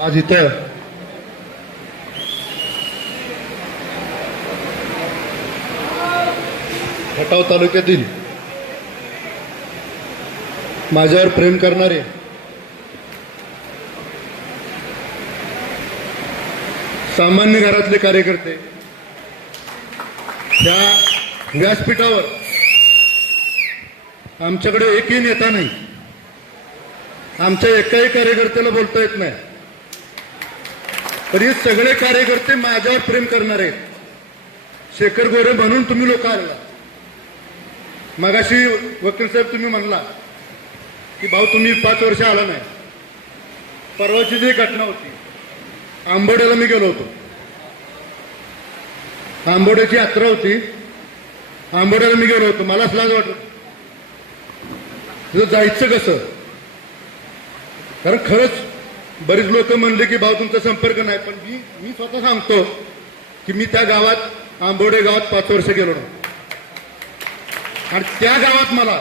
आज इथं खटाव तालुक्यातील माझ्यावर प्रेम करणारे सामान्य घरातले कार्यकर्ते त्या व्यासपीठावर आमच्याकडे एकही नेता नाही. आमच्या एकाही कार्यकर्त्याला बोलता येत नाही. पण हे सगळे कार्यकर्ते माझ्यावर प्रेम करणार आहेत. शेखर गोरे म्हणून तुम्ही लोक आणला मगाशी वकील साहेब तुम्ही म्हणला की भाऊ तुम्ही पाच वर्ष आला नाही. परवाची जी घटना होती आंबोड्याला मी गेलो होतो. आंबोड्याची यात्रा होती. आंबोड्याला मी गेलो होतो. मलाच लाज वाटत तिथं जायचं कसं? कारण खरंच बरीच लोक म्हणले की भाऊ तुमचा संपर्क नाही. पण मी मी स्वतः सांगतो की मी त्या गावात आंबोडे गावात पाच वर्ष गेलो ना आणि त्या गावात मला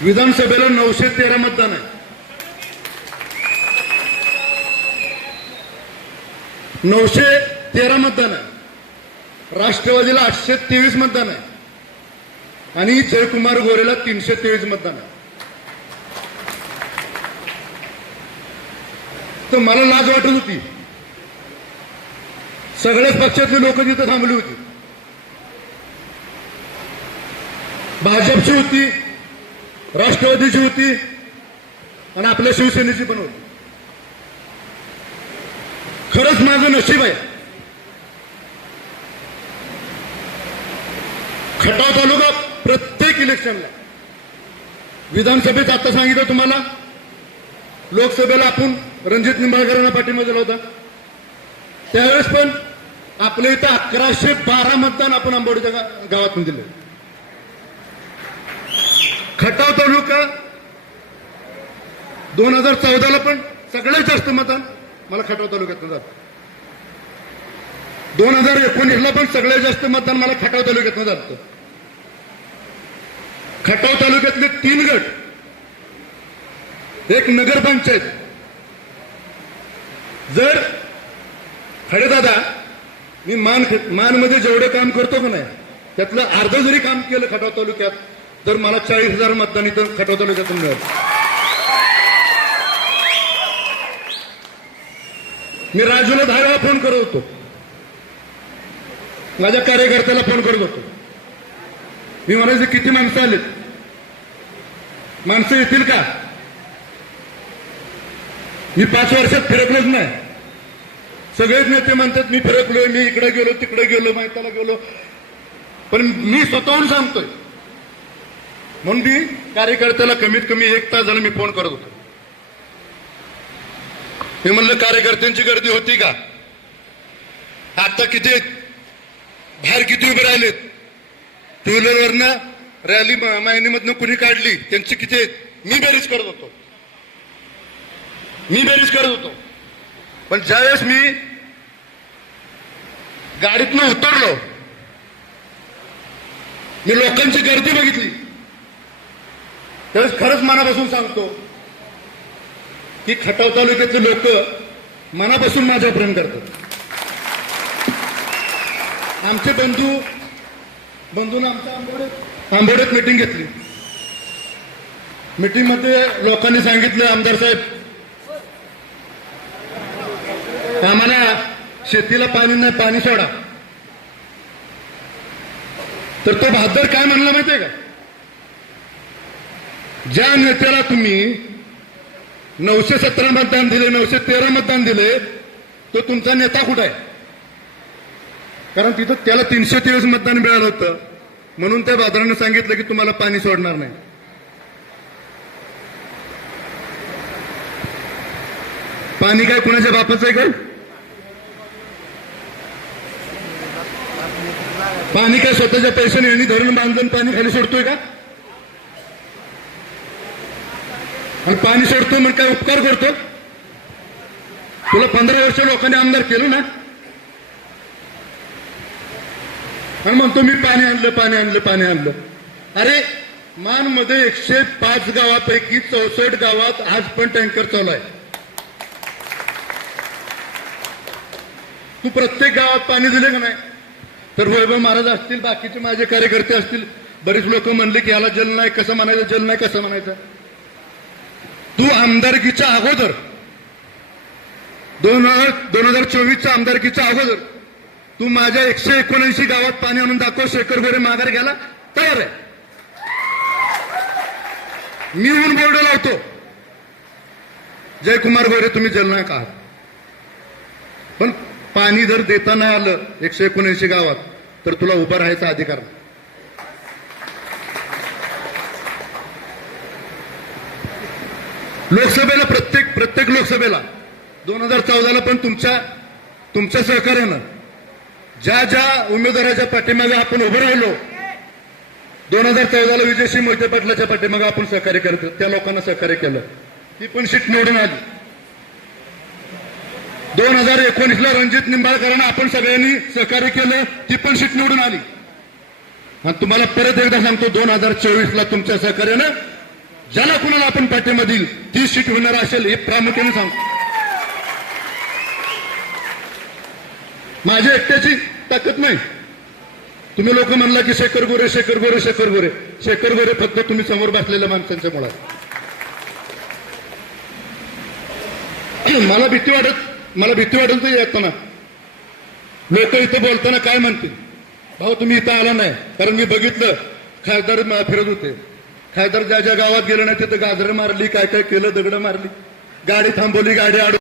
विधानसभेला नऊशे तेरा मतदान आहे. नऊशे तेरा मतदान आहे. राष्ट्रवादीला आठशे तेवीस मतदान आहे. आणि जयकुमार गोरेला तीनशे तेवीस मतदान आहे. तर मला लाज वाटत होती. सगळ्याच पक्षातले लोक तिथं थांबली होती. भाजपची होती राष्ट्रवादीची होती आणि आपल्या शिवसेनेची पण होती. खरंच माझं नशीब आहे. खटाव तालुका प्रत्येक इलेक्शनला. विधानसभेत आता सांगितलं तुम्हाला. लोकसभेला आपण रणजित निंबाळकरांना पाठिंबा दिला होता. त्यावेळेस पण आपल्या इथं अकराशे बारा मतदान आपण आंबोडीच्या गावातून दिले. खटाव तालुका दोन हजार चौदाला पण सगळ्यात जास्त मतदान मला खटाव तालुक्यातनं जात दोन हजार एकोणीसला पण सगळ्यात जास्त मतदान मला खटाव तालुक्यातनं जातं खटाव तालुक्यातले तीन गट एक नगरपंचायत जर खडेदादा मी मान मानमध्ये जेवढं काम करतो का नाही त्यातलं अर्धं जरी काम केलं खटाव तालुक्यात तर मला चाळीस हजार मतदान इथं खटाव तालुक्यातून मिळालं. मी राजूला दहा वेळा फोन करत होतो. माझ्या कार्यकर्त्याला फोन करत होतो. मी म्हणायचे किती माणसं आलीत? माणसं येतील का? मी पाच वर्षात फिरकलोच नाही. सगळेच नेते म्हणतात मी फिरकलोय मी इकडे गेलो तिकडे गेलो माहिताला गेलो. पण मी स्वतःहून सांगतोय म्हणून मी कार्यकर्त्याला कमीत कमी एक तास झाला मी फोन करत होतो. मी म्हणलं कार्यकर्त्यांची गर्दी होती का? आता किती आहेत? बाहेर किती उभे राहिलेत? टू व्हीलरवरनं रॅली मायनीमधनं कुणी काढली? त्यांची किती आहेत? मी बेरीज करत होतो. मी बेरीज करत होतो. पण ज्यावेळेस मी गाडीतनं उतरलो मी लोकांची गर्दी बघितली. त्यावेळेस खरंच मनापासून सांगतो की खटाव तालुक्यातले लोक मनापासून माझ्या प्रेम करतात. आमचे बंधू बंधून आमच्या आंबोड्यात आंबोड्यात मिटिंग घेतली. मिटिंगमध्ये लोकांनी सांगितलं आमदार साहेब आम्हाला शेतीला पाणी नाही पाणी सोडा. तर तो बहादर काय म्हणला माहितीये का? ज्या नेत्याला तुम्ही नऊशे सतरा मतदान दिले नऊशे तेरा मतदान दिले तो तुमचा नेता कुठं आहे? कारण तिथं त्याला तीनशे तेवीस मतदान मिळालं होतं. म्हणून त्या बाजारानं सांगितलं की तुम्हाला पाणी सोडणार नाही. पाणी काय कुणाच्या बापाचं आहे का पाणी काय स्वतःच्या पैशाने यांनी धरण बांधून पाणी खाली सोडतोय का? पाणी सोडतोय मग काय उपकार करतो तुला पंधरा वर्ष लोकांनी आमदार केलं ना? आणि म्हणतो मी पाणी आणलं पाणी आणलं पाणी आणलं. अरे मानमध्ये एकशे पाच गावापैकी चौसष्ट गावात आज पण टँकर चालू आहे. तू प्रत्येक गावात पाणी दिले का नाही? तर वैभव महाराज असतील बाकीचे माझे कार्यकर्ते असतील बरेच लोक म्हणले की याला जल नाही कसं म्हणायचं? जल नाही कसं म्हणायचं? तू आमदारकीच्या अगोदर दोन हजार दोन हजार चोवीसच्या आमदारकीच्या अगोदर तू माझ्या एकशे एकोणऐंशी गावात पाणी आणून दाखव शेखर गोरे माघार घ्यायला तयार आहे. मी ऊन बोर्ड लावतो. जयकुमार गोरे तुम्ही जलनायक आहात? पण पाणी जर देता नाही आलं एकशे एकोणऐंशी गावात तर तुला उभं राहायचा अधिकार नाही. लोकसभेला प्रत्येक प्रत्येक लोकसभेला दोन हजार चौदाला पण तुमच्या तुमच्या सहकार्यानं ज्या ज्या उमेदवाराच्या पाठीमागे आपण उभं राहिलो दोन हजार चौदाला विजयसिंह मोहिते पाटलाच्या पाठीमागे आपण सहकार्य करत त्या लोकांना सहकार्य केलं ती पण सीट निवडून आली दोन हजार एकोणीसला रणजित निंबाळकरांना आपण सगळ्यांनी सहकार्य केलं ती पण सीट निवडून आली. आणि तुम्हाला परत एकदा सांगतो दोन हजार चोवीसला तुमच्या सहकार्यानं ज्याला कुणाला आपण पाठिंबा देईल ती सीट होणार असेल हे प्रामुख्याने सांगतो. माझ्या एकट्याची ताकद नाही. तुम्ही लोक म्हणला की शेखर गोरे शेखर गोरे शेखर गोरे. शेखर गोरे फक्त तुम्ही समोर बसलेल्या माणसांच्या मुळात. मला भीती वाटत मला भीती वाटत नाही येताना लोक इथं बोलताना काय म्हणतील? भाऊ तुम्ही इथं आला नाही. कारण मी बघितलं खासदार फिरत होते. खासदार ज्या ज्या गावात गेले नाही तिथं गाजरं मारली काय काय केलं दगडं मारली. गाडी थांबवली गाडी अडवली